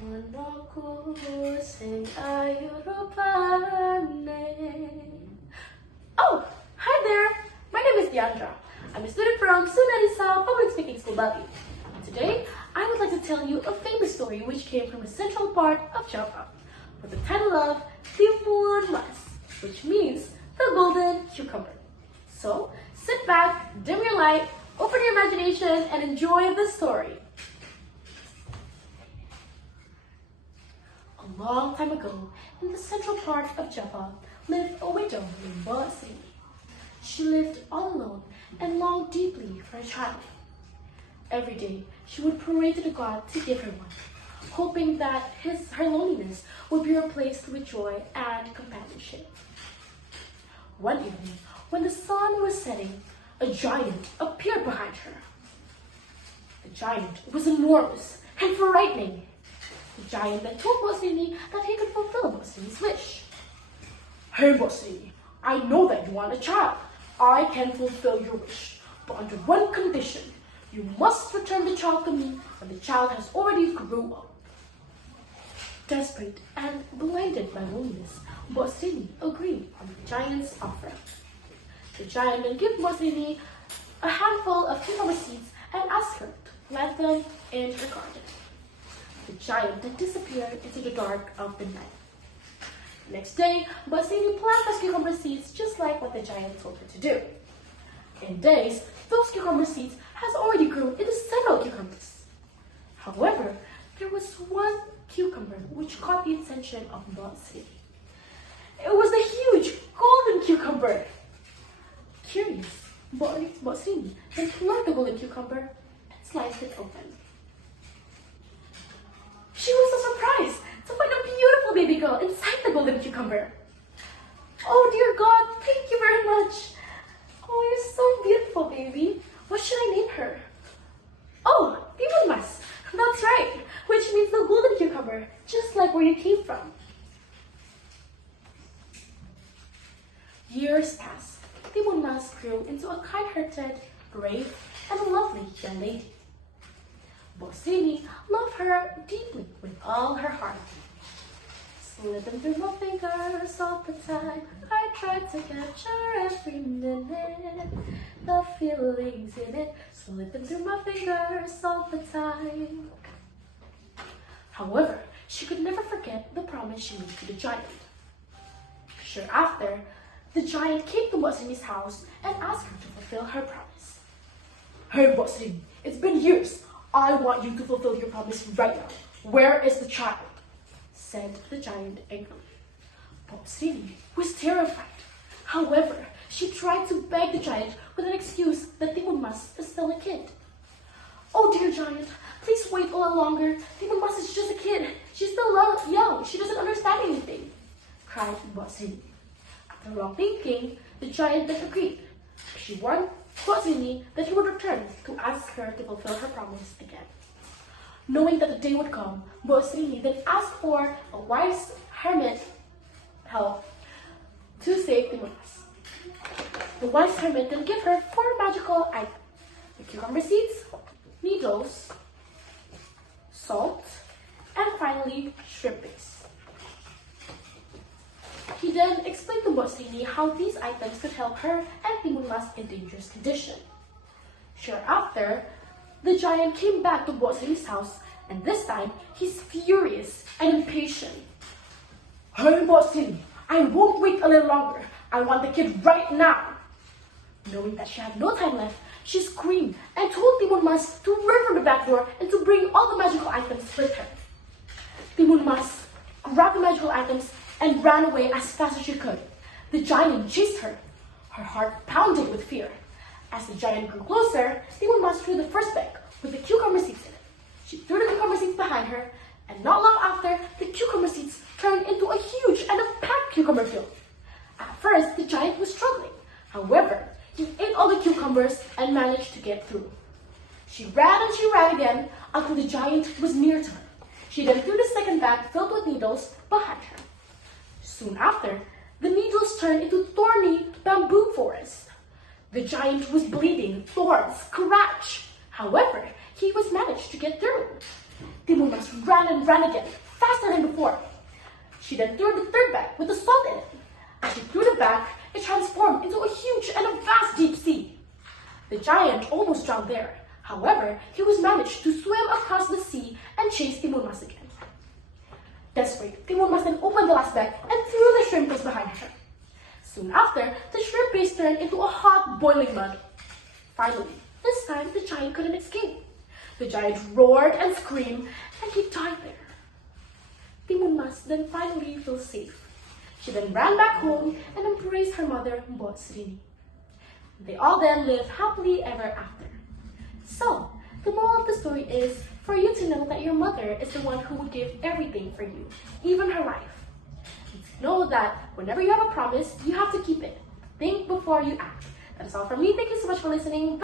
Ano kusing ayurupane. Oh, hi there! My name is Diandra. I'm a student from Sunarisa Public Speaking School, Balu. Today, I would like to tell you a famous story which came from a central part of Java, with the title of Timun, which means the golden cucumber. So, sit back, dim your light, open your imagination, and enjoy the story. A long time ago, in the central part of Java, lived a widow named Balu. She lived all alone and longed deeply for a child. Every day, she would pray to the god to give her one, hoping that her loneliness would be replaced with joy and companionship. One evening, when the sun was setting, a giant appeared behind her. The giant was enormous and frightening. The giant then told Balu that he could fulfill Balu's wish. "Hey Balu, I know that you want a child. I can fulfill your wish, but under one condition. You must return the child to me when the child has already grew up." Desperate and blinded by loneliness, Balu agreed on the giant's offer. The giant then gave Balu a handful of cucumber seeds and asked her to plant them in her garden. The giant then disappeared into the dark of the night. Next day, Balu planted those cucumber seeds just like what the giant told her to do. In days, those cucumber seeds has already grown into several cucumbers. However, there was one cucumber which caught the attention of Balu. It was a huge golden cucumber. Curious, Balu then plucked the golden cucumber and sliced it open. She was so surprised to find a beautiful baby girl inside the golden cucumber. "Oh dear God, thank you very much. Oh, you're so beautiful, baby. What should I name her?" "Oh, Timun. That's right, which means the golden cucumber, just like where you came from." Years passed. Timun grew into a kind-hearted, brave, and lovely young lady. Balu loved her deeply with all her heart. Slipping through my fingers all the time, I tried to capture every minute. The feelings in it, slipping through my fingers all the time. However, she could never forget the promise she made to the giant. Sure after, the giant came to Balu's house and asked her to fulfill her promise. "Hey Balu, it's been years. I want you to fulfill your promise right now. Where is the child?" said the giant angrily. Balu was terrified. However, she tried to beg the giant with an excuse that Timun is still a kid. "Oh dear giant, please wait a little longer. Timun is just a kid. She's still young. She doesn't understand anything," cried Balu. After long thinking, the giant then agreed. She warned Balu that he would return to ask her to fulfill her promise again. Knowing that the day would come, Balu then asked for a wise hermit help to save Timun. The wise hermit then gave her 4 magical items: the cucumber seeds, needles, salt, and finally shrimp paste. He then explained to Balu how these items could help her and Timun in dangerous condition. Sure after, the giant came back to Balu's house, and this time he's furious and impatient. "Hey Balu, I won't wait a little longer. I want the kid right now." Knowing that she had no time left, she screamed and told Timun to run from the back door and to bring all the magical items with her. Timun grabbed the magical items and ran away as fast as she could. The giant chased her. Her heart pounded with fear. As the giant grew closer, Timun threw the first bag with the cucumber seeds in it. She threw the cucumber seeds behind her, and not long after, the cucumber seeds turned into a huge and a packed cucumber field. At first, the giant was struggling. However, he ate all the cucumbers and managed to get through. She ran and she ran again until the giant was near to her. She then threw the second bag filled with needles behind her. Soon after, the needles turned into thorny bamboo forest. The giant was bleeding, thorns, scratch. However, he was managed to get through. Timun ran and ran again, faster than before. She then threw the third bag with the salt in it. As she threw the bag, it transformed into a huge and a vast deep sea. The giant almost drowned there. However, he was managed to swim across the sea and chase Timun again. Desperate, Timun then opened the last bag and threw the shrimp paste behind her. Soon after, the shrimp paste turned into a hot, boiling mud. Finally, this time the giant couldn't escape. The giant roared and screamed, and he died there. Timun then finally felt safe. She then ran back home and embraced her mother, Srini. They all then lived happily ever after. So, the moral of the story is for you to know that your mother is the one who would give everything for you, even her life. Know that whenever you have a promise, you have to keep it. Think before you act. That is all from me. Thank you so much for listening.